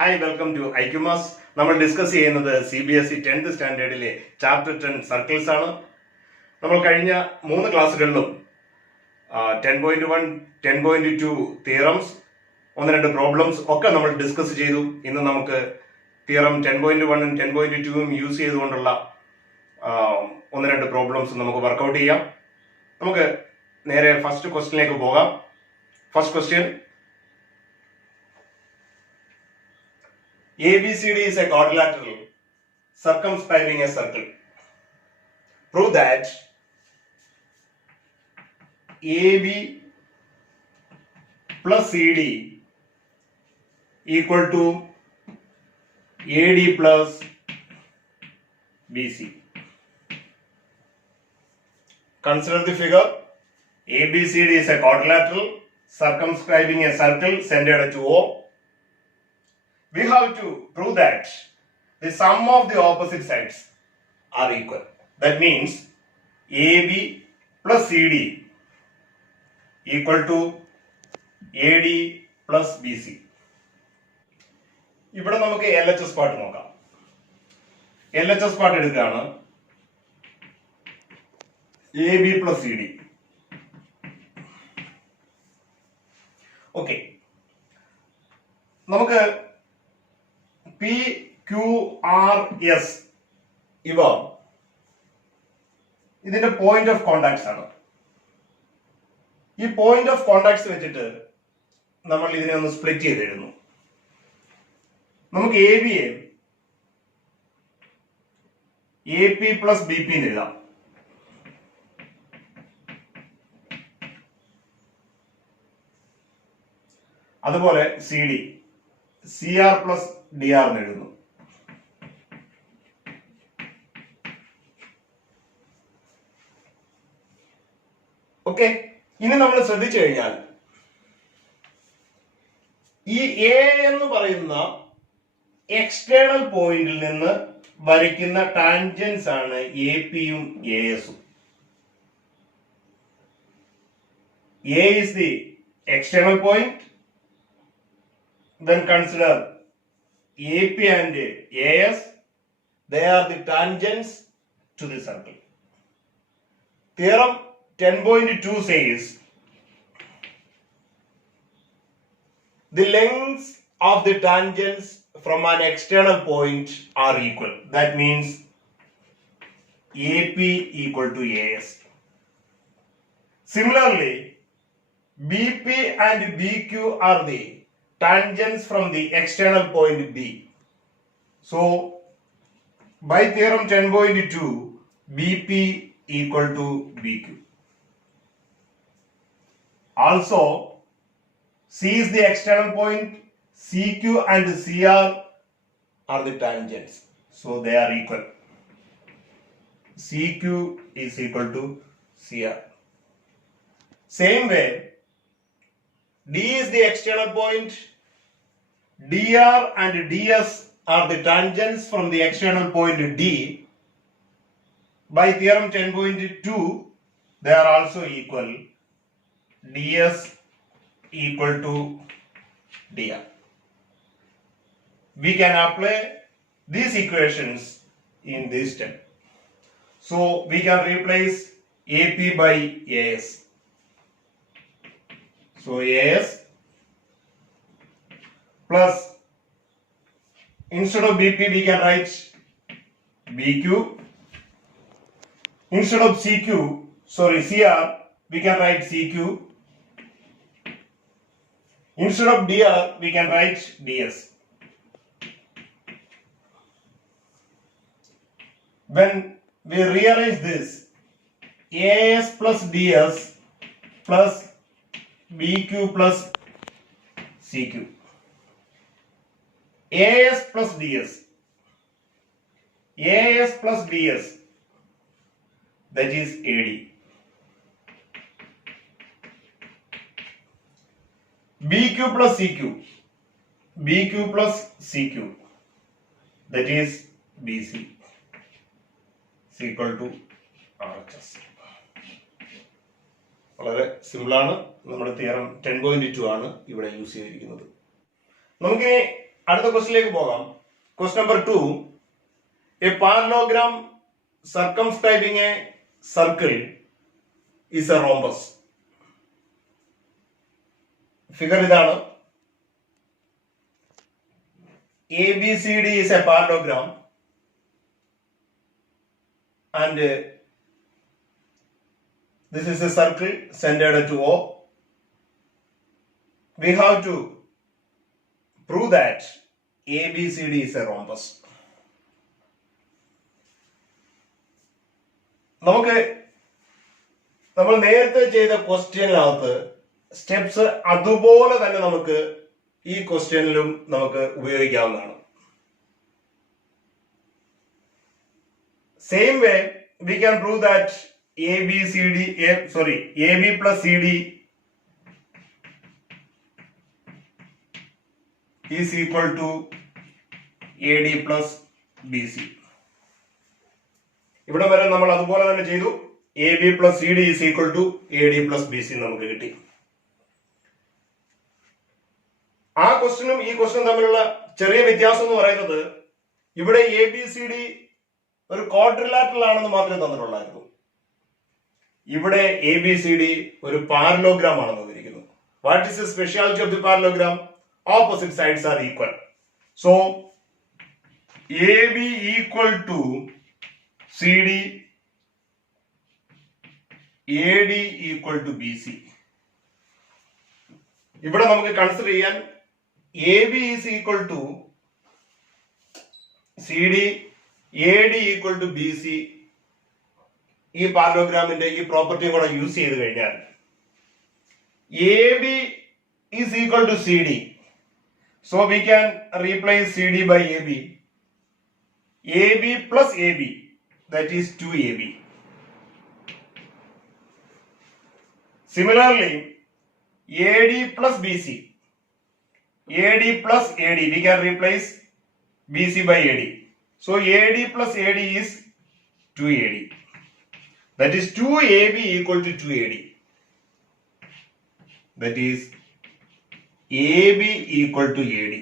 Hi, welcome to IQMAS. നമ്മൾ discuss ചെയ്യുന്നത് CBSE 10th സ്റ്റാൻഡേർഡിലെ chapter 10 circles ആണ്. നമ്മൾ കഴിഞ്ഞ 3 ക്ലാസ്സുകളിലും 10.1, 10.2 തിയറംസ്, 1-2 പ്രോബ്ലംസ് ഒക്കെ നമ്മൾ ഡിസ്കസ് ചെയ്തു. ഇന്ന് നമുക്ക് തിയറം 10.1 10.2 യൂസ് ചെയ്തുകൊണ്ടുള്ള 1-2 പ്രോബ്ലംസ് നമുക്ക് വർക്കൗട്ട് ചെയ്യാം. നമുക്ക് നേരെ ഫസ്റ്റ് ക്വസ്റ്റ്യനിലേക്ക് പോകാം. First question: ABCD is a quadrilateral circumscribing a circle. Prove that AB plus CD equal to AD plus BC. Consider the figure. ABCD is a quadrilateral circumscribing a circle centered at O. We have to prove that the sum of the opposite sides are equal. That means AB plus CD equal to AD plus BC. ഇവിടെ നമുക്ക് LHS part നോക്കാം. LHS part എടുക്കുകയാണ്. AB plus CD. Okay, നമുക്ക് P, Q, R, S ഇവ ഇതിന്റെ point of contacts ആണ്. ഈ point of contacts വെച്ചിട്ട് നമ്മൾ ഇതിനെ ഒന്ന് സ്പ്ലിറ്റ് ചെയ്ത് എഴുതുന്നു. നമുക്ക് AB യെ AP പ്ലസ് BP എന്ന് എഴുതാം. അതുപോലെ CD CR പ്ലസ് DR എന്ന് എഴുതുന്നു. ഓക്കെ, ഇനി നമ്മൾ ശ്രദ്ധിച്ചു കഴിഞ്ഞാൽ ഈ A എന്ന് പറയുന്ന എക്സ്റ്റേണൽ പോയിന്റിൽ നിന്ന് വരയ്ക്കുന്ന ടാൻജൻസ് ആണ് AP യും AS ഉം. A is the external point. Then consider AP and AS, they are the tangents to the circle. Theorem 10.2 says the lengths of the tangents from an external point are equal. That means AP equal to AS. Similarly, BP and BQ are the tangents from the external point B. So, by theorem 10.2, BP equal to BQ. Also, C is the external point, CQ and CR are the tangents. So, they are equal. CQ is equal to CR. Same way, D is the external point, DR and DS are the tangents from the external point D. By theorem 10.2, they are also equal. DS equal to DR. We can apply these equations in this step. So we can replace AP by AS. So AS plus, instead of BP we can write BQ. Instead of CR we can write CQ. Instead of DR we can write DS. When we rearrange this, AS plus DS plus BQ plus CQ, AS plus DS, AS plus DS, that is AD. BQ plus CQ, BQ plus CQ, that is BC, is equal to RHS. വളരെ സിമ്പിളാണ്. നമ്മുടെ theorem 10.2 ആണ് ഇവിടെ use ചെയ്തിരിക്കുന്നത്. നമുക്ക് അടുത്ത ക്വസ്റ്റിലേക്ക് പോകാം. Quest number 2. A parallelogram circumscribing a circle is a rhombus. Figure ഇതാണ്. ABCD is a parallelogram and this is a circle centered at O. We have to prove that ABCD is a rhombus. നമ്മൾ നേരത്തെ ചെയ്ത ക്വസ്റ്റ്യനിനകത്ത് steps അതുപോലെ തന്നെ നമുക്ക് ഈ ക്വസ്റ്റ്യനിലും നമുക്ക് ഉപയോഗിക്കാവുന്നതാണ്. Same way we can prove that AB plus CD is equal to AD plus BC. ഇവിടെ വരെ നമ്മൾ അതുപോലെ തന്നെ ചെയ്തു. AB plus CD is equal to AD plus BC നമുക്ക് കിട്ടി. ആ ക്വസ്റ്റ്യനും ഈ ക്വസ്റ്റ്യനും തമ്മിലുള്ള ചെറിയ വ്യത്യാസം എന്ന് പറയുന്നത് ഇവിടെ ABCD ഒരു ക്വാഡ്രിലാറ്ററൽ ആണെന്ന് മാത്രമേ തന്നിട്ടുള്ളായിരുന്നു. ഇവിടെ ABCD ഒരു പാരലോഗ്രാം ആണെന്ന് തന്നിരിക്കുന്നു. What is the speciality of the parallelogram? Opposite sides are equal. So AB equal to CD, AD equal to BC. ഇവിടെ നമുക്ക് കൺസിഡർ ചെയ്യാൻ AB is equal to CD, AD equal to BC. ഈ പാരലോഗ്രാമിന്റെ ഈ പ്രോപ്പർട്ടിയും കൂടെ use ചെയ്ത് കഴിഞ്ഞാൽ AB is equal to CD. So we can replace CD by AB. AB plus AB, that is 2AB. Similarly, AD plus BC. AD plus AD, we can replace BC by AD. So AD plus AD is 2AD. That is 2AB equal to 2AD. That is AB equal to AD.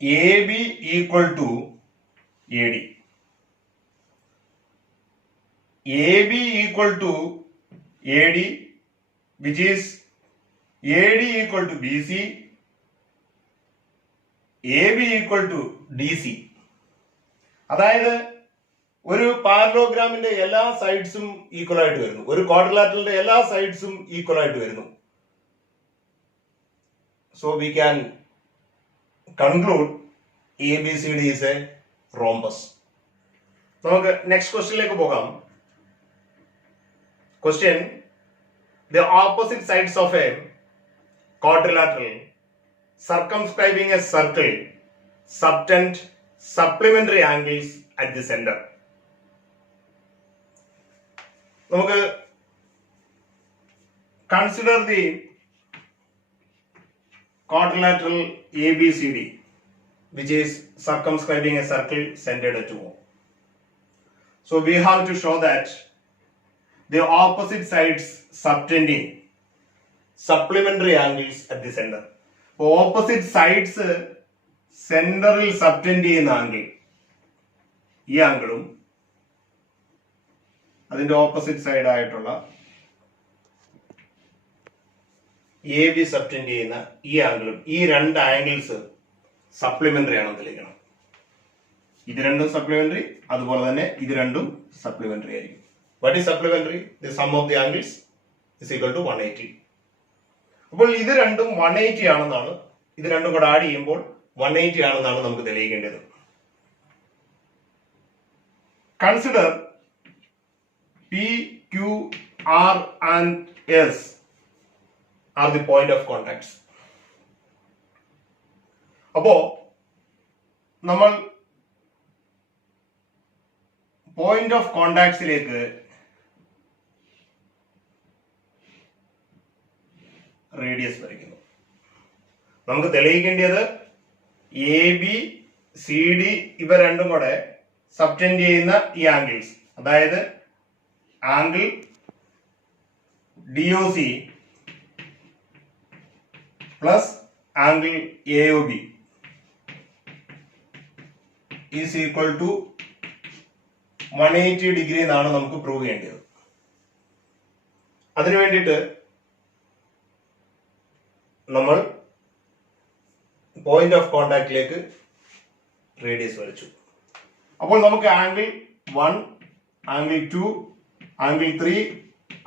AB equal to AD. AB equal to AD, which is AD equal to BC, AB equal to DC. അതായത് ഒരു പാരലോഗ്രാമിന്റെ എല്ലാ സൈഡ്സും equal ആയിട്ട് വരുന്നു. ഒരു ക്വാഡ്രിലാറ്ററലിന്റെ എല്ലാ സൈഡ്സും equal ആയിട്ട് വരുന്നു. So we can conclude ABCD is a rhombus. നമുക്ക് നെക്സ്റ്റ് ക്വസ്റ്റ്യനിലേക്ക് പോകാം. Question: the opposite sides of a quadrilateral circumscribing a circle subtend supplementary angles at the center. നമുക്ക് consider the quadrilateral ABCD which is circumscribing a circle centered at O. So we have to show that the opposite sides subtending supplementary angles at the center. Opposite sides സെന്ററിൽ സബ്റ്റെൻഡ് ചെയ്യുന്ന angle, ഈ ആംഗിളും അതിന്റെ opposite side ആയിട്ടുള്ള AB സബ്റ്റെൻഡ് ചെയ്യുന്ന ഈ ആംഗിളും, ഈ രണ്ട് ആംഗിൾസ് സപ്ലിമെന്ററി ആണെന്ന് തെളിയിക്കണം. ഇത് രണ്ടും സപ്ലിമെന്ററി, അതുപോലെ തന്നെ ഇത് രണ്ടും സപ്ലിമെന്ററി ആയിരിക്കും. What is supplementary? The sum of the angles is equal to 180. അപ്പോൾ ഇത് രണ്ടും 180 ആണെന്നാണ്, ഇത് രണ്ടും കൂടെ ആഡ് ചെയ്യുമ്പോൾ 180 ആണെന്നാണ് നമുക്ക് തെളിയിക്കേണ്ടത്. Consider P, Q, R and S are the point of contacts. അപ്പോ നമ്മൾ പോയിന്റ് ഓഫ് കോണ്ടാക്ട്സിലേക്ക് റേഡിയസ് വരയ്ക്കുന്നു. നമുക്ക് തെളിയിക്കേണ്ടത് AB, CD ഇവ രണ്ടും കൂടെ സബ്റ്റെൻഡ് ചെയ്യുന്ന ഈ ആംഗിൾസ്, അതായത് angle DOC plus angle AOB is equal to 180 degree എന്നാണ് നമുക്ക് പ്രൂവ് ചെയ്യേണ്ടത്. അതിനു വേണ്ടിയിട്ട് നമ്മൾ പോയിന്റ് ഓഫ് കോണ്ടാക്റ്റിലേക്ക് റേഡിയസ് വരച്ചു. അപ്പോൾ നമുക്ക് angle 1, angle 2, angle 3,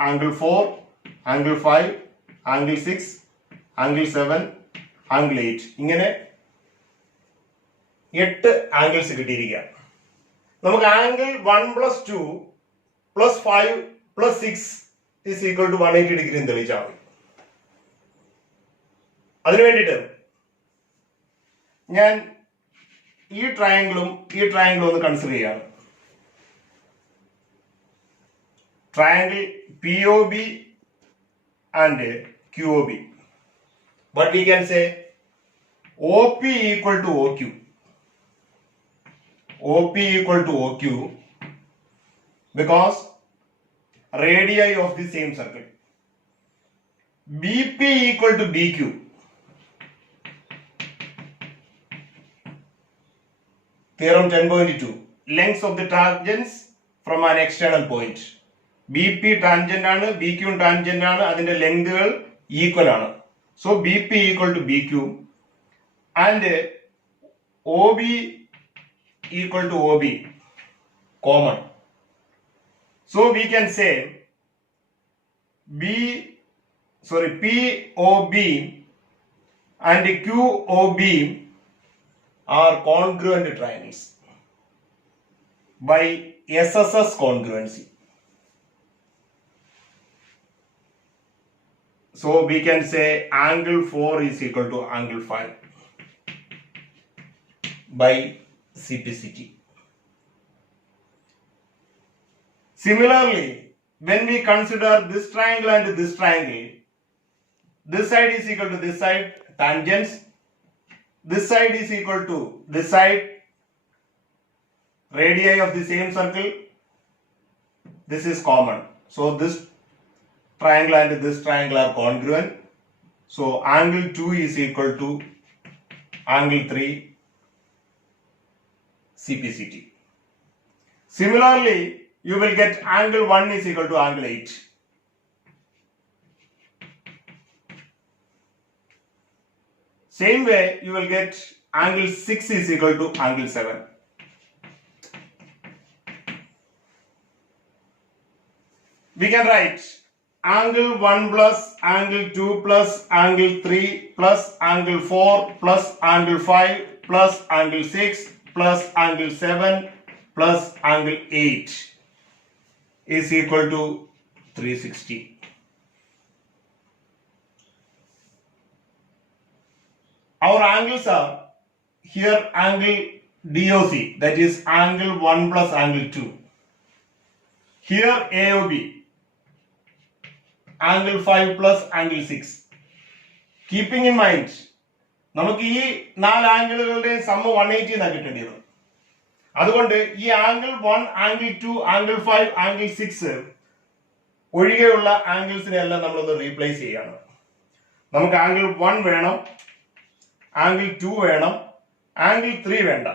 angle 4, angle 5, angle 6, angle 7, angle 8 ഇങ്ങനെ 8 ആംഗിൾസ് കിട്ടിയിരിക്കുക. നമുക്ക് angle 1 + 2 + 5 + 6 is equal to 180 degree എന്ന് തെളിയിച്ചാൽ മതി. അതിനു വേണ്ടിയിട്ട് ഞാൻ ഈ ട്രയാങ്കിളും ഒന്ന് കൺസിഡർ ചെയ്യാണ്. Triangle POB and QOB. But we can say OP equal to OQ. OP equal to OQ because radii of the same circle. BP equal to BQ. Theorem 10.2. Lengths of the tangents from an external point. BP tangent ആണ്, BQ tangent ആണ്, അതിന്റെ ലെങ്തുകൾ equal ആണ്. So BP equal to BQ and OB equal to OB common. So we can say POB and QOB are congruent triangles by SSS congruency. So we can say angle 4 is equal to angle 5 by CPCT. Similarly, when we consider this triangle and this triangle, this side is equal to this side, tangents. This side is equal to this side, radii of the same circle. This is common. So this triangle and this triangle are congruent. So angle 2 is equal to angle 3 CPCT. Similarly, you will get angle 1 is equal to angle 8. Same way, you will get angle 6 is equal to angle 7. We can write angle 1 plus angle 2 plus angle 3 plus angle 4 plus angle 5 plus angle 6 plus angle 7 plus angle 8 is equal to 360. Our angles are here angle DOC, that is angle 1 plus angle 2. Here AOB, angle 5 plus angle 6. Keeping in mind, നമുക്ക് ഈ 4 ആംഗിളുകളുടെ some 180 എന്നാണ് കിട്ടേണ്ടത്. അതുകൊണ്ട് ഈ angle 1, angle 2, angle 5, angle 6 ഒഴികെയുള്ള ആംഗിൾസിനെ എല്ലാം നമ്മളൊന്ന് replace ചെയ്യാണ്. നമുക്ക് ആംഗിൾ 1 വേണം, ആംഗിൾ 2 വേണം, ആംഗിൾ 3 വേണ്ട.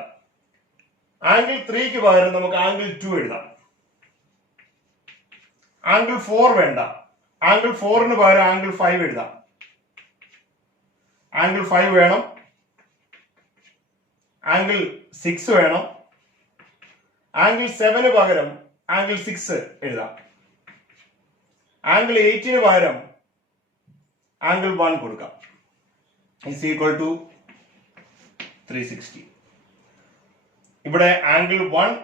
ആംഗിൾ 3ക്ക് പകരം നമുക്ക് ആംഗിൾ 2 എഴുതാം. ആംഗിൾ 4 വേണ്ട, ആംഗിൾ 4ന് പകരം ആംഗിൾ 5 എഴുതാം. ആംഗിൾ 5 വേണം, ആംഗിൾ 6 വേണം, ആംഗിൾ 7ന് പകരം ആംഗിൾ 6 എഴുതാം. ആംഗിൾ 8ന് പകരം ആംഗിൾ 1 കൊടുക്കാം. is equal to 360. ഇവിടെ ആംഗിൾ 1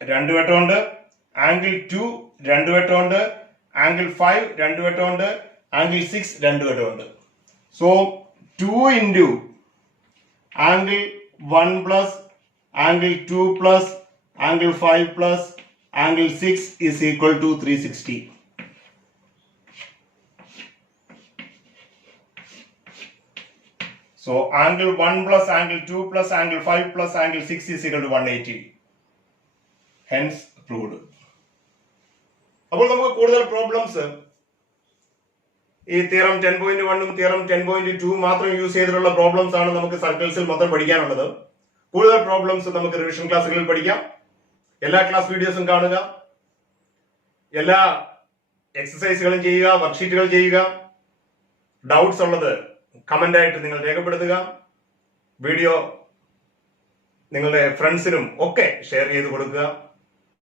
രണ്ട് വട്ടമുണ്ട്, ആംഗിൾ 2 രണ്ട് വട്ടമുണ്ട്, ആംഗിൾ 5 രണ്ട് വട്ടമുണ്ട്, ആംഗിൾ 6 രണ്ട് വട്ടമുണ്ട്. So 2 into angle 1 plus angle 2 plus angle 5 plus angle 6 is equal to 360. So angle 1 plus angle 2 plus angle 5 plus angle 6 is equal to 180. Hence proved. അപ്പോൾ നമുക്ക് കൂടുതൽ problems ഈ theorem 10.1ഉം theorem 10.2 മാത്രം use ചെയ്തിട്ടുള്ള problems ആണ് നമുക്ക് സർക്കിൾസിൽ മൊത്തം പഠിക്കാനുള്ളത്. കൂടുതൽ പ്രോബ്ലംസ് നമുക്ക് റിവിഷൻ ക്ലാസ്സുകളിൽ പഠിക്കാം. എല്ലാ ക്ലാസ് വീഡിയോസും കാണുക, എല്ലാ എക്സസൈസുകളും ചെയ്യുക, വർക്ക്ഷീറ്റുകൾ ചെയ്യുക. ഡൗട്ട്സ് ഉള്ളത് കമന്റ് ആയിട്ട് നിങ്ങൾ രേഖപ്പെടുത്തുക. വീഡിയോ നിങ്ങളുടെ ഫ്രണ്ട്സിനും ഒക്കെ ഷെയർ ചെയ്ത് കൊടുക്കുക.